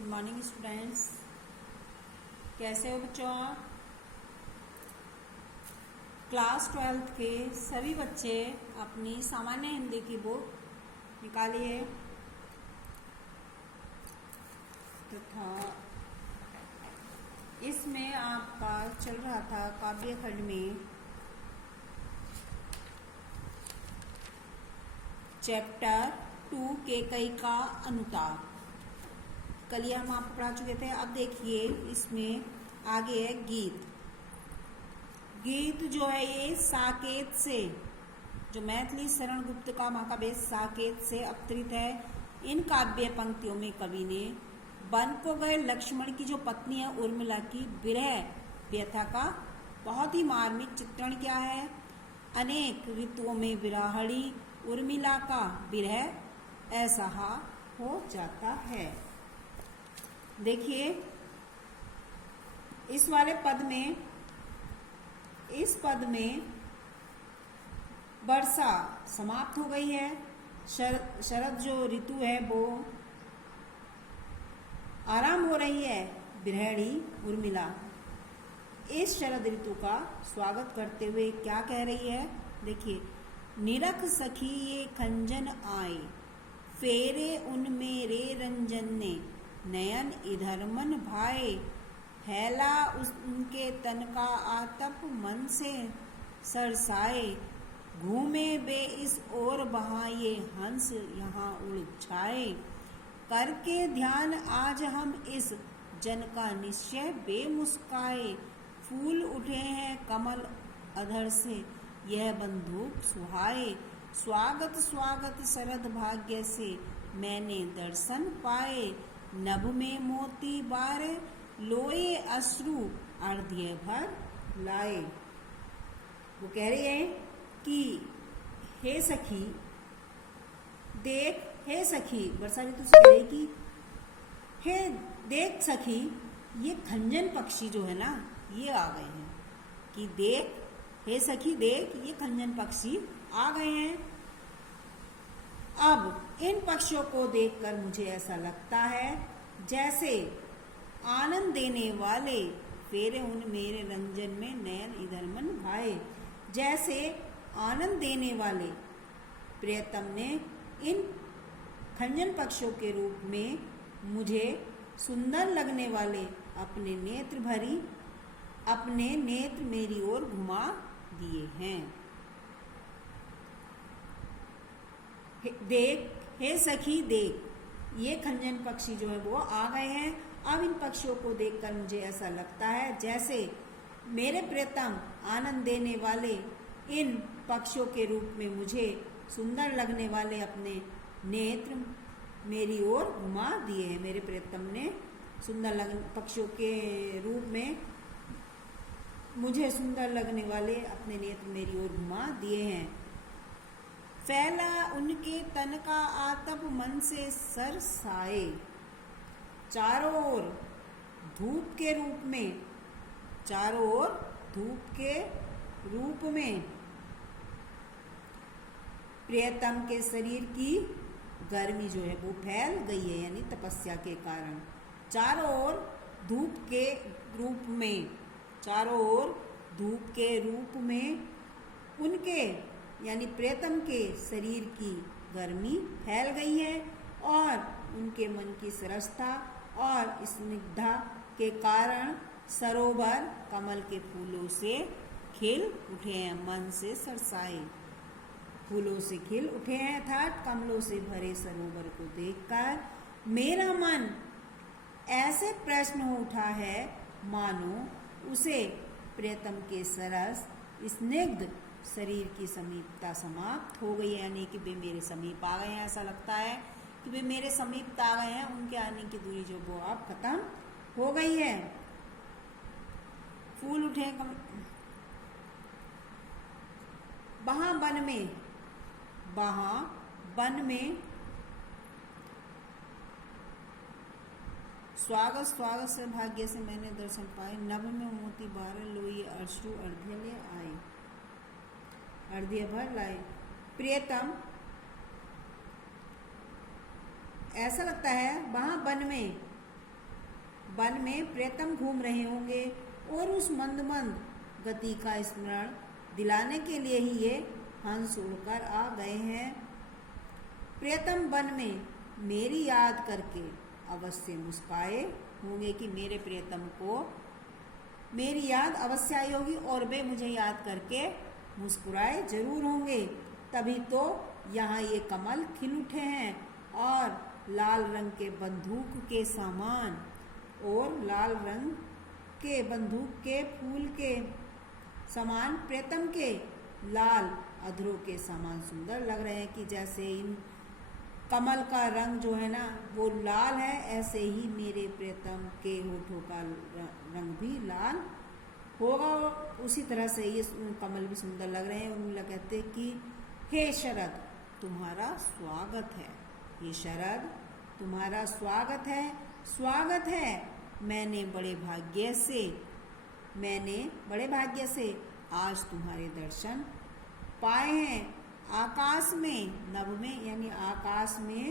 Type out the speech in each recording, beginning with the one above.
Good morning students, कैसे हो बच्चों आप? क्लास 12th के सभी बच्चे अपनी सामान्य हिंदी की बुक निकालिए तथा इसमें आपका चल रहा था काव्य खंड में चैप्टर 2 केकई का अनुताप। कल ये हम आपको पढ़ा चुके थे। अब देखिए इसमें आगे है गीत। गीत जो है ये साकेत से, जो मैथिली शरण गुप्त का महाकाव्य साकेत से अवतरित है। इन काव्य पंक्तियों में कवि ने वन को गए लक्ष्मण की जो पत्नी है उर्मिला की विरह व्यथा का बहुत ही मार्मिक चित्रण किया है। अनेक ऋतुओं में विराहड़ी उर्मिला का विरह असहा हो जाता है। देखिए इस वाले पद में, इस पद में वर्षा समाप्त हो गई है। शरद जो ऋतु है वो आराम हो रही है। विरहणी उर्मिला इस शरद ऋतु का स्वागत करते हुए क्या कह रही है? देखिए, निरख सखी ये खंजन आए, फेरे उन मेरे रंजन ने, नयन इधर मन भाए, हैला उनके तन का आतप मन से सरसाए, घूमे बे इस ओर बहाए, हंस यहाँ उड़ छाए, करके ध्यान आज हम इस जन का निश्चय बेमुस्काए, फूल उठे हैं कमल अधर से, यह बंदूक सुहाए, स्वागत स्वागत शरद भाग्य से, मैंने दर्शन पाए, नभ में मोती बारे, लोए अश्रु अर्ध्य भर लाए। वो कह रही है कि हे सखी देख, हे सखी, वर्षा ऋतु से कह रही कि हे देख सखी, ये खंजन पक्षी जो है ना ये आ गए हैं। कि देख, हे सखी देख, ये खंजन पक्षी आ गए हैं। अब इन पक्षियों को देखकर मुझे ऐसा लगता है जैसे आनंद देने वाले फेरे उन मेरे रंजन में, नयन इधर मन भाए, जैसे आनंद देने वाले प्रियतम ने इन खंजन पक्षियों के रूप में मुझे सुंदर लगने वाले अपने नेत्र मेरी ओर घुमा दिए हैं। देख, हे सखी देख, ये खंजन पक्षी जो है वो आ गए हैं। अब इन पक्षियों को देखकर मुझे ऐसा लगता है जैसे मेरे प्रियतम आनंद देने वाले इन पक्षियों के रूप में मुझे सुंदर लगने वाले अपने नेत्र मेरी ओर घुमा दिए हैं। मेरे प्रियतम ने पक्षियों के रूप में मुझे सुंदर लगने वाले अपने नेत्र मेरी ओर घुमा दिए हैं। फैला उनके तन का आतप मन से सरसाए, चारों ओर धूप के रूप में, चारों ओर धूप के रूप में प्रियतम के शरीर की गर्मी जो है वो फैल गई है, यानी तपस्या के कारण। चारों ओर धूप के रूप में, चारों ओर धूप के रूप में उनके यानी प्रियतम के शरीर की गर्मी फैल गई है और उनके मन की सरसता और स्निग्धता के कारण सरोवर कमल के फूलों से खिल उठे हैं। मन से सरसाए, फूलों से खिल उठे हैं अर्थात कमलों से भरे सरोवर को देखकर मेरा मन ऐसे प्रश्न हो उठा है मानो उसे प्रियतम के सरस स्निग्ध शरीर की समीपता समाप्त हो गई है, यानी कि वे मेरे समीप आ गए हैं। ऐसा लगता है कि वे मेरे समीप आ गए हैं, उनके आने की दूरी जो वो अब खत्म हो गई है। फूल उठे वहां वन में स्वागत स्वागत से भाग्य से मैंने दर्शन पाए, नभ में मोती बारह, लोई अश्रु अर्ध्य ले आए, अर्ध्य भर लाए। प्रियतम ऐसा लगता है वहां वन में वन में प्रियतम घूम रहे होंगे और उस मंद मंद गति का स्मरण दिलाने के लिए ही ये हंस उड़कर आ गए हैं। प्रियतम वन में मेरी याद करके अवश्य मुस्काए होंगे कि मेरे प्रियतम को मेरी याद अवश्य आई होगी और वे मुझे याद करके मुस्कुराए जरूर होंगे। तभी तो यहाँ ये कमल खिल उठे हैं और लाल रंग के बंदूक के समान और लाल रंग के बंदूक के फूल के समान प्रियतम के लाल अधरों के समान सुंदर लग रहे हैं कि जैसे इन कमल का रंग जो है ना वो लाल है, ऐसे ही मेरे प्रियतम के होठों का रंग भी लाल होगा। उसी तरह से ये कमल भी सुंदर लग रहे हैं। उर्मिला कहते हैं कि हे शरद तुम्हारा स्वागत है, हे शरद तुम्हारा स्वागत है। मैंने बड़े भाग्य से आज तुम्हारे दर्शन पाए हैं। आकाश में नभ में यानी आकाश में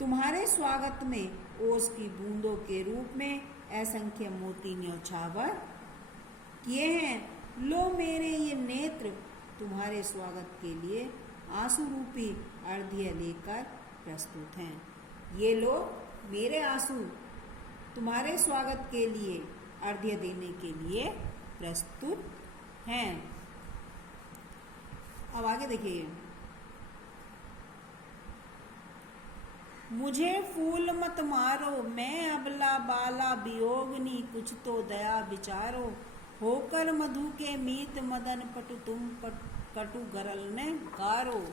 तुम्हारे स्वागत में ओस की बूंदों के रूप में असंख्य मोती न्यौछावर किए हैं। लो मेरे ये नेत्र तुम्हारे स्वागत के लिए आंसू रूपी अर्घ्य लेकर प्रस्तुत हैं। ये लो मेरे आंसू तुम्हारे स्वागत के लिए अर्घ्य देने के लिए प्रस्तुत हैं। अब आगे देखिए, मुझे फूल मत मारो मैं अबला बाला वियोगनी, कुछ तो दया विचारो। होकर मधु के मीत मदन पटु तुम कटु गरल ने गारो।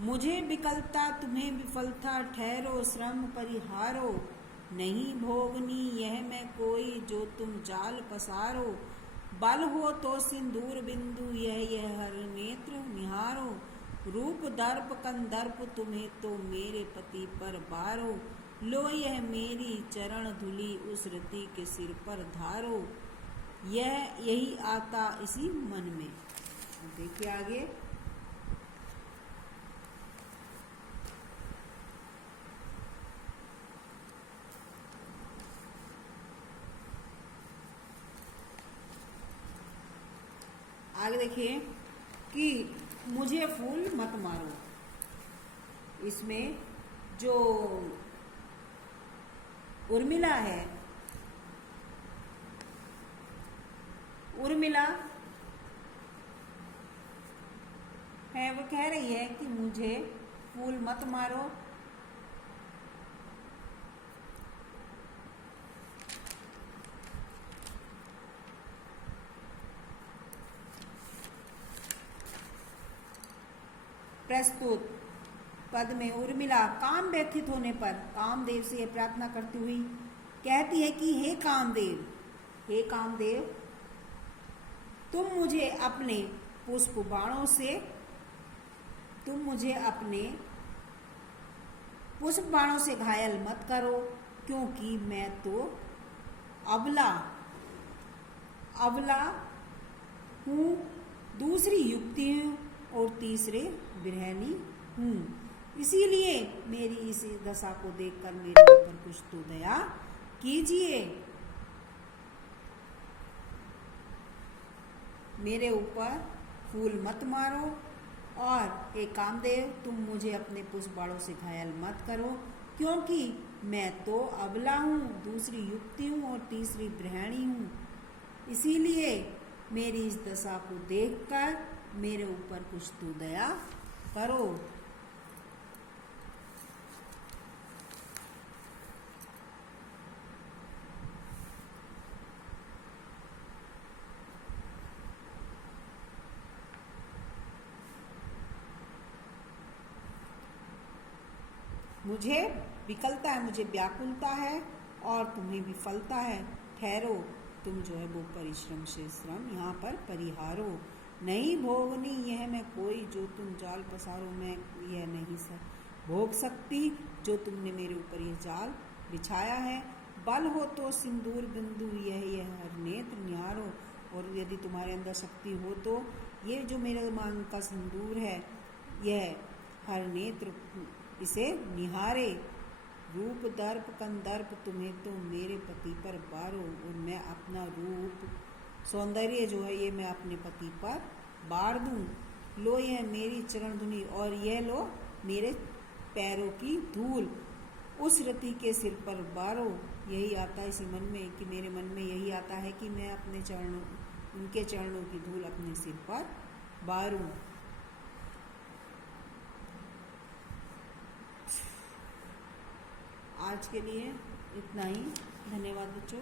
मुझे विकलता तुम्हें विफलता, ठहरो श्रम परिहारो। नहीं भोगनी यह मैं कोई जो तुम जाल पसारो। बल हो तो सिंदूर बिंदु यह हर नेत्र निहारो। रूप दर्प कंदर्प तुम्हें तो मेरे पति पर बारो। लो यह मेरी चरण धुली उस रति के सिर पर धारो। यही आता इसी मन में। देखिए आगे, देखिए कि मुझे फूल मत मारो। इसमें जो उर्मिला है, वो कह रही है कि मुझे फूल मत मारो। प्रस्तुत पद में उर्मिला काम व्यथित होने पर कामदेव से यह प्रार्थना करती हुई कहती है कि हे कामदेव तुम मुझे अपने पुष्प बाणों से घायल मत करो, क्योंकि मैं तो अबला हूँ, दूसरी युक्ति हूँ और तीसरे गृहिणी हूँ। इसीलिए मेरी इस दशा को देखकर मेरे ऊपर कुछ तो दया कीजिए। मेरे ऊपर फूल मत मारो और एक कामदेव तुम मुझे अपने पुष्प बाणों से घायल मत करो, क्योंकि मैं तो अबला हूँ, दूसरी युक्ति हूँ और तीसरी गृहिणी हूँ। इसीलिए मेरी इस दशा को देखकर मेरे ऊपर कुछ तो दया करो। मुझे विकलता है, मुझे व्याकुलता है और तुम्हें विफलता है। ठहरो तुम जो है वो परिश्रम से श्रम यहाँ पर परिहारो। नहीं भोगनी यह मैं कोई जो तुम जाल पसारो, मैं यह नहीं भोग सकती जो तुमने मेरे ऊपर यह जाल बिछाया है। बल हो तो सिंदूर बिंदु यह हर नेत्र निहारो। और यदि तुम्हारे अंदर शक्ति हो तो ये जो मेरे मांग का सिंदूर है यह हर नेत्र इसे निहारे। रूप दर्प कंदर्प तुम्हें तो मेरे पति पर बारो, और मैं अपना रूप सौंदर्य जो है ये मैं अपने पति पर बार दूं। लो यह मेरी चरण धुनी, और यह लो मेरे पैरों की धूल उस रति के सिर पर बारो। यही आता है इसी मन में कि मेरे मन में यही आता है कि मैं अपने चरणों, उनके चरणों की धूल अपने सिर पर बारूं। आज के लिए इतना ही। धन्यवाद बच्चों।